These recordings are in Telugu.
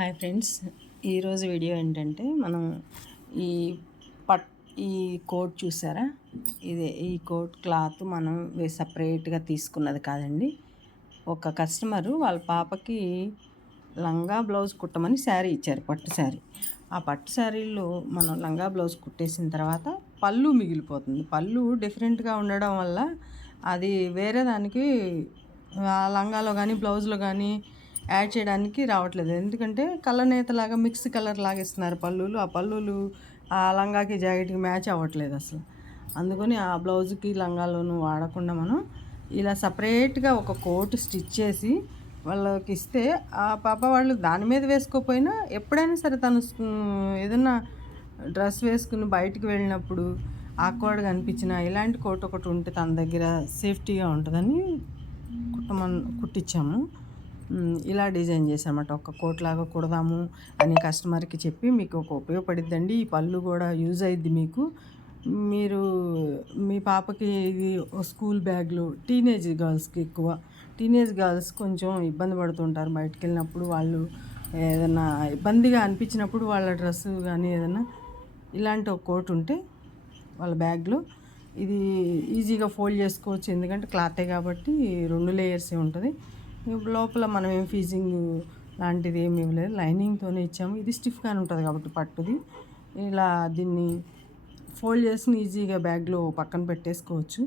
హాయ్ ఫ్రెండ్స్, ఈరోజు వీడియో ఏంటంటే మనం ఈ పట్ ఈ కోట్ చూసారా? ఈ కోట్ క్లాత్ మనం సపరేట్గా తీసుకున్నది కాదండి. ఒక కస్టమరు వాళ్ళ పాపకి లంగా బ్లౌజ్ కుట్టమని శారీ ఇచ్చారు, పట్టు శారీ. ఆ పట్టు శారీలో మనం లంగా బ్లౌజ్ కుట్టేసిన తర్వాత పళ్ళు మిగిలిపోతుంది. పళ్ళు డిఫరెంట్గా ఉండడం వల్ల అది వేరే దానికి ఆ లంగాలో కానీ బ్లౌజ్లో కానీ యాడ్ చేయడానికి రావట్లేదు. ఎందుకంటే కలనేతలాగా మిక్స్ కలర్ లాగా ఇస్తున్నారు పళ్ళులు. ఆ పళ్ళులు ఆ లంగాకి జాకెట్కి మ్యాచ్ అవ్వట్లేదు అసలు. అందుకని ఆ బ్లౌజ్కి లంగాలోనూ వాడకుండా మనం ఇలా సపరేట్గా ఒక కోట్ స్టిచ్ చేసి వాళ్ళకి ఇస్తే ఆ పాప వాళ్ళు దాని మీద వేసుకోకపోయినా ఎప్పుడైనా సరే తను ఏదన్నా డ్రెస్ వేసుకుని బయటికి వెళ్ళినప్పుడు ఆక్వర్డ్గా అనిపించిన ఇలాంటి కోట్ ఒకటి ఉంటే తన దగ్గర సేఫ్టీగా ఉంటుందని కుట్టించాము. ఇలా డిజైన్ చేసామన్నమాట. ఒక కోట్ లాగా కుడదాము అని కస్టమర్కి చెప్పి, మీకు ఒక ఉపయోగపడిద్దండి, ఈ పళ్ళు కూడా యూజ్ అయ్యిద్ది మీకు. మీరు మీ పాపకి ఇది స్కూల్ బ్యాగ్లు టీనేజ్ గర్ల్స్కి ఎక్కువ టీనేజ్ గర్ల్స్ కొంచెం ఇబ్బంది పడుతుంటారు బయటికి వెళ్ళినప్పుడు. వాళ్ళు ఏదన్నా ఇబ్బందిగా అనిపించినప్పుడు వాళ్ళ డ్రెస్సు కానీ ఏదన్నా ఇలాంటి ఒక కోట్ ఉంటే వాళ్ళ బ్యాగ్లో ఇది ఈజీగా ఫోల్డ్ చేసుకోవచ్చు. ఎందుకంటే క్లాతే కాబట్టి 2 లేయర్సే ఉంటుంది. లోపల మనం ఏం ఫీజింగ్ లాంటిది ఏమి ఇవ్వలేదు, లైనింగ్తోనే ఇచ్చాము. ఇది స్టిఫ్గానే ఉంటుంది కాబట్టి పట్టుది. ఇలా దీన్ని ఫోల్డ్ చేసుకుని ఈజీగా బ్యాగ్లో పక్కన పెట్టేసుకోవచ్చు.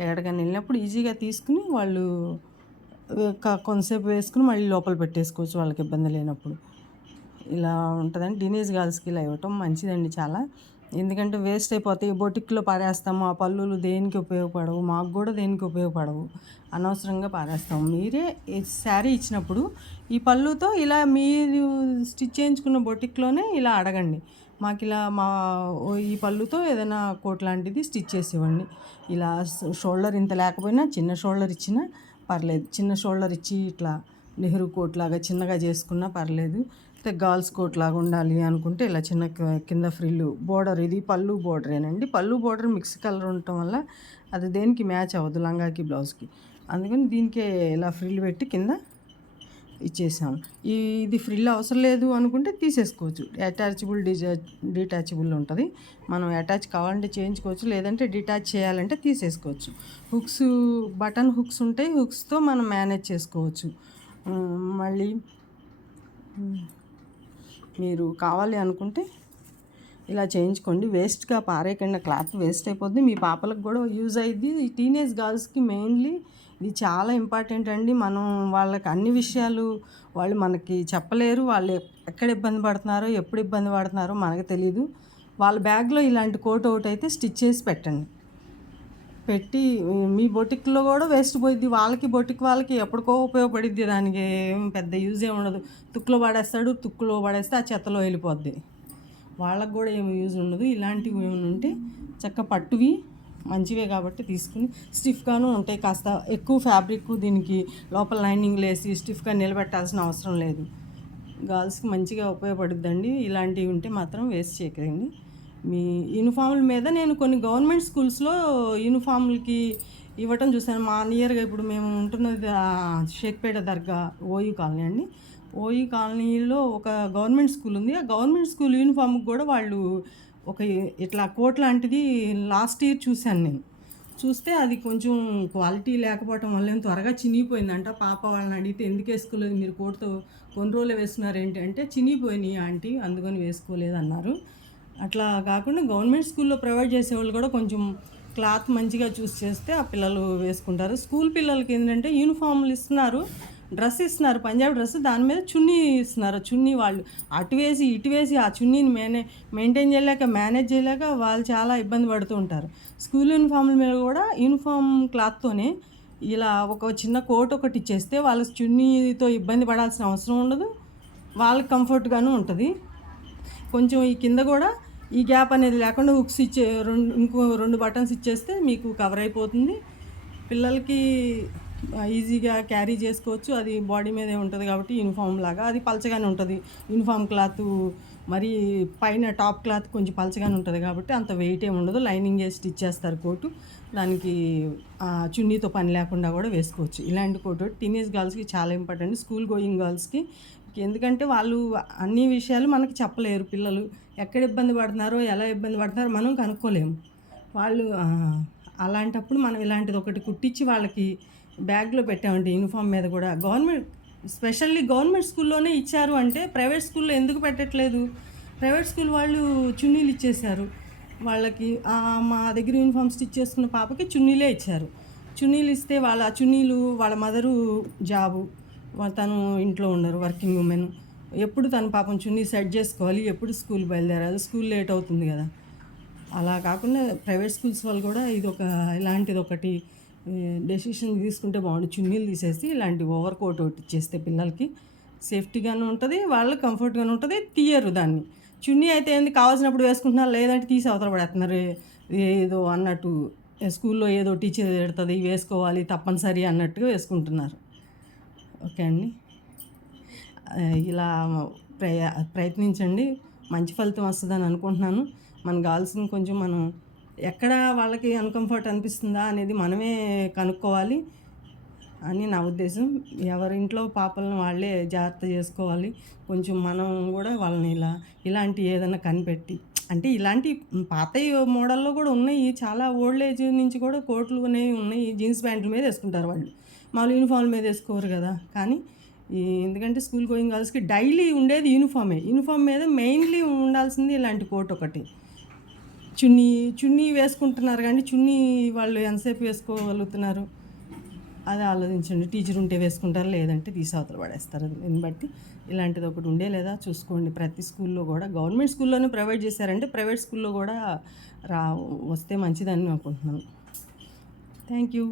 ఎక్కడికైనా వెళ్ళినప్పుడు ఈజీగా తీసుకుని వాళ్ళు కొంతసేపు వేసుకుని మళ్ళీ లోపల పెట్టేసుకోవచ్చు వాళ్ళకి ఇబ్బంది లేనప్పుడు. ఇలా ఉంటుందండి. టీనేజ్ గర్ల్స్కి ఇలా ఇవ్వటం మంచిదండి చాలా. ఎందుకంటే వేస్ట్ అయిపోతాయి, బొటిక్లో పారేస్తాము. ఆ పళ్ళులు దేనికి ఉపయోగపడవు, మాకు కూడా దేనికి ఉపయోగపడవు, అనవసరంగా పారేస్తాము. మీరే శారీ ఇచ్చినప్పుడు ఈ పళ్ళుతో ఇలా మీరు స్టిచ్ చేయించుకున్న బొటిక్లోనే ఇలా అడగండి, మాకు ఇలా ఈ పళ్ళుతో ఏదైనా కోట్ లాంటిది స్టిచ్ చేసి ఇవ్వండి. ఇలా షోల్డర్ ఇంత లేకపోయినా చిన్న షోల్డర్ ఇచ్చినా పర్లేదు. చిన్న షోల్డర్ ఇచ్చి ఇట్లా నెహ్రూ కోట్ లాగా చిన్నగా చేసుకున్నా పర్లేదు. గర్ల్స్ కోట్ లాగా ఉండాలి అనుకుంటే ఇలా చిన్న కింద ఫ్రిల్లు బోర్డర్, ఇది పళ్ళు బోర్డరేనండి. పళ్ళు బోర్డర్ మిక్స్ కలర్ ఉండటం వల్ల అది దేనికి మ్యాచ్ అవ్వదు లంగాకి బ్లౌజ్కి. అందుకని దీనికే ఇలా ఫ్రిల్ పెట్టి కింద ఇచ్చేసాము. ఇది ఫ్రిల్ అవసరం లేదు అనుకుంటే తీసేసుకోవచ్చు. అటాచబుల్ డిటాచబుల్ ఉంటుంది. మనం అటాచ్ కావాలంటే చేయించుకోవచ్చు, లేదంటే డిటాచ్ చేయాలంటే తీసేసుకోవచ్చు. హుక్స్, బటన్ హుక్స్ ఉంటాయి, హుక్స్తో మనం మేనేజ్ చేసుకోవచ్చు. మళ్ళీ మీరు కావాలి అనుకుంటే ఇలా చేయించుకోండి. వేస్ట్గా పారేయకుండా, క్లాత్ వేస్ట్ అయిపోద్ది, మీ పాపలకు కూడా యూజ్ అయ్యిద్ది. ఈ టీనేజ్ గర్ల్స్కి మెయిన్లీ ఇది చాలా ఇంపార్టెంట్ అండి. మనం వాళ్ళకి అన్ని విషయాలు వాళ్ళు మనకి చెప్పలేరు. వాళ్ళు ఎక్కడ ఇబ్బంది పడుతున్నారో ఎప్పుడు ఇబ్బంది పడుతున్నారో మనకు తెలీదు. వాళ్ళ బ్యాగ్లో ఇలాంటి కోట్ ఒకటి అయితే స్టిచ్ చేసి పెట్టండి. పెట్టి మీ బొటిక్లో కూడా వేస్ట్ పోయిద్ది, వాళ్ళకి బొటిక్ వాళ్ళకి ఎప్పటికో ఉపయోగపడిద్ది. దానికి ఏం పెద్ద యూజ్ ఏమి ఉండదు. తుక్కులో పడేస్తాడు, తుక్కులో పడేస్తే ఆ చెత్తలో వెళ్ళిపోద్ది, వాళ్ళకు కూడా ఏమి యూజ్ ఉండదు. ఇలాంటివి ఏమైనా ఉంటే చక్క పట్టువి మంచివే కాబట్టి తీసుకుని, స్టిఫ్గాను ఉంటాయి. కాస్త ఎక్కువ ఫ్యాబ్రిక్ దీనికి లోపల లైనింగ్ వేసి స్టిఫ్గా నిలబెట్టాల్సిన అవసరం లేదు. గర్ల్స్కి మంచిగా ఉపయోగపడుద్దండి. ఇలాంటివి ఉంటే మాత్రం వేస్ట్ చేయకండి. మీ యూనిఫామ్ల మీద నేను కొన్ని గవర్నమెంట్ స్కూల్స్లో యూనిఫామ్లకి ఇవ్వటం చూశాను. మా నియర్గా ఇప్పుడు మేము ఉంటున్నది షేక్పేట దర్గా ఓయూ కాలనీ అండి. ఓయూ కాలనీలో ఒక గవర్నమెంట్ స్కూల్ ఉంది. ఆ గవర్నమెంట్ స్కూల్ యూనిఫామ్కి కూడా వాళ్ళు ఒక ఇట్లా కోట్ లాంటిది లాస్ట్ ఇయర్ చూశాను నేను. చూస్తే అది కొంచెం క్వాలిటీ లేకపోవటం వల్ల ఏం త్వరగా చినిగిపోయిందంట. పాప వాళ్ళని అడిగితే ఎందుకు వేసుకోలేదు మీరు, కోట్తో కొన్ని రోజులు వేసుకున్నారు ఏంటి అంటే, చినిగిపోయినాయి ఆంటీ అందుకని వేసుకోలేదు అన్నారు. అట్లా కాకుండా గవర్నమెంట్ స్కూల్లో ప్రొవైడ్ చేసేవాళ్ళు కూడా కొంచెం క్లాత్ మంచిగా చూస్ చేస్తే ఆ పిల్లలు వేసుకుంటారు. స్కూల్ పిల్లలకి ఏంటంటే యూనిఫామ్లు ఇస్తున్నారు, డ్రెస్ ఇస్తున్నారు, పంజాబీ డ్రెస్, దాని మీద చున్నీ ఇస్తున్నారు. చున్నీ వాళ్ళు అటు వేసి ఇటు వేసి ఆ చున్నీని మెయింటైన్ చేయలేక, మేనేజ్ చేయలేక వాళ్ళు చాలా ఇబ్బంది పడుతూ ఉంటారు. స్కూల్ యూనిఫామ్ల మీద కూడా యూనిఫామ్ క్లాత్తోనే ఇలా ఒక చిన్న కోట్ ఒకటి ఇచ్చేస్తే వాళ్ళు చున్నీతో ఇబ్బంది పడాల్సిన అవసరం ఉండదు, వాళ్ళకి కంఫర్ట్గాను ఉంటుంది. కొంచెం ఈ కింద కూడా ఈ గ్యాప్ అనేది లేకుండా హుక్స్ ఇంకో 2 బటన్స్ ఇచ్చేస్తే మీకు కవర్ అయిపోతుంది. పిల్లలకి ఈజీగా క్యారీ చేసుకోవచ్చు. అది బాడీ మీదే ఉంటుంది కాబట్టి యూనిఫామ్ లాగా అది పలచగానే ఉంటుంది. యూనిఫామ్ క్లాత్ మరి పైన టాప్ క్లాత్ కొంచెం పలచగానే ఉంటుంది కాబట్టి అంత వెయిట్ ఏమి ఉండదు. లైనింగ్ చేసి స్టిచ్ చేస్తారు కోటు, దానికి చున్నీతో పని లేకుండా కూడా వేసుకోవచ్చు. ఇలాంటి కోటు టీనేజ్ గర్ల్స్కి చాలా ఇంపార్టెంట్. స్కూల్ గోయింగ్ గర్ల్స్కి ఎందుకంటే వాళ్ళు అన్ని విషయాలు మనకి చెప్పలేరు పిల్లలు. ఎక్కడ ఇబ్బంది పడుతున్నారో, ఎలా ఇబ్బంది పడుతున్నారో మనం కనుక్కోలేము. వాళ్ళు అలాంటప్పుడు మనం ఇలాంటిది ఒకటి కుట్టించి వాళ్ళకి బ్యాగ్‌లో పెట్టామండి యూనిఫామ్ మీద కూడా. స్పెషల్లీ గవర్నమెంట్ స్కూల్లోనే ఇచ్చారు అంటే ప్రైవేట్ స్కూల్‌లో ఎందుకు పెట్టట్లేదు? ప్రైవేట్ స్కూల్ వాళ్ళు చున్నీలు ఇచ్చేశారు. వాళ్ళకి మా దగ్గర యూనిఫామ్ స్టిచ్ చేసుకున్న పాపకి చున్నీలే ఇచ్చారు. చున్నీలు ఇస్తే వాళ్ళ చున్నీలు వాళ్ళ మదరు జాబు. తను ఇంట్లో ఉండరు, వర్కింగ్ ఉమెన్. ఎప్పుడు తను పాపం చున్నీ సెట్ చేసుకోవాలి, ఎప్పుడు స్కూల్ బయలుదేరాలి, స్కూల్ లేట్ అవుతుంది కదా. అలా కాకుండా ప్రైవేట్ స్కూల్స్ వాళ్ళు కూడా ఇలాంటిది ఒకటి డెసిషన్ తీసుకుంటే బాగుండు. చున్నీలు తీసేసి ఇలాంటి ఓవర్ కోట్ ఒకటి ఇచ్చేస్తే పిల్లలకి సేఫ్టీగాను ఉంటుంది, వాళ్ళకి కంఫర్ట్గాను ఉంటుంది. తీయరు దాన్ని. చున్నీ అయితే ఏంది కావాల్సినప్పుడు వేసుకుంటున్నారు, లేదంటే తీసి అవతల పడేస్తున్నారు. ఏదో అన్నట్టు స్కూల్లో ఏదో టీచర్ పెడుతుంది వేసుకోవాలి తప్పనిసరి అన్నట్టుగా వేసుకుంటున్నారు. ఓకే అండి, ఇలా ప్రయత్నించండి, మంచి ఫలితం వస్తుందని అనుకుంటున్నాను. మనకు కావాల్సింది కొంచెం మనం ఎక్కడ వాళ్ళకి అన్కంఫర్ట్ అనిపిస్తుందా అనేది మనమే కనుక్కోవాలి అని నా ఉద్దేశం. ఎవరింట్లో పాపలను వాళ్ళే జాగ్రత్త చేసుకోవాలి. కొంచెం మనం కూడా వాళ్ళని ఇలాంటి ఏదైనా కనిపెట్టి, అంటే ఇలాంటి పాత మోడల్లో కూడా ఉన్నాయి, చాలా ఓల్డ్ ఏజ్ నుంచి కూడా కోట్లు ఉన్నాయి. జీన్స్ ప్యాంట్ల మీద వేసుకుంటారు వాళ్ళు, మామూలు యూనిఫామ్ల మీద వేసుకోరు కదా. కానీ ఎందుకంటే స్కూల్ గోయింగ్ గర్ల్స్కి డైలీ ఉండేది యూనిఫామ్ మీద మెయిన్లీ ఉండాల్సింది ఇలాంటి కోట్ ఒకటి. చున్నీ వేసుకుంటున్నారు కానీ చున్నీ వాళ్ళు ఎంతసేపు వేసుకోగలుగుతున్నారు అదే ఆలోచించండి. టీచర్ ఉంటే వేసుకుంటారు, లేదంటే తీసి అవతల పడేస్తారు. దీన్ని బట్టి ఇలాంటిది ఒకటి ఉండే లేదా చూసుకోండి. ప్రతి స్కూల్లో కూడా గవర్నమెంట్ స్కూల్లోనే ప్రొవైడ్ చేశారంటే ప్రైవేట్ స్కూల్లో కూడా వస్తే మంచిదని అనుకుంటున్నాను. Thank you.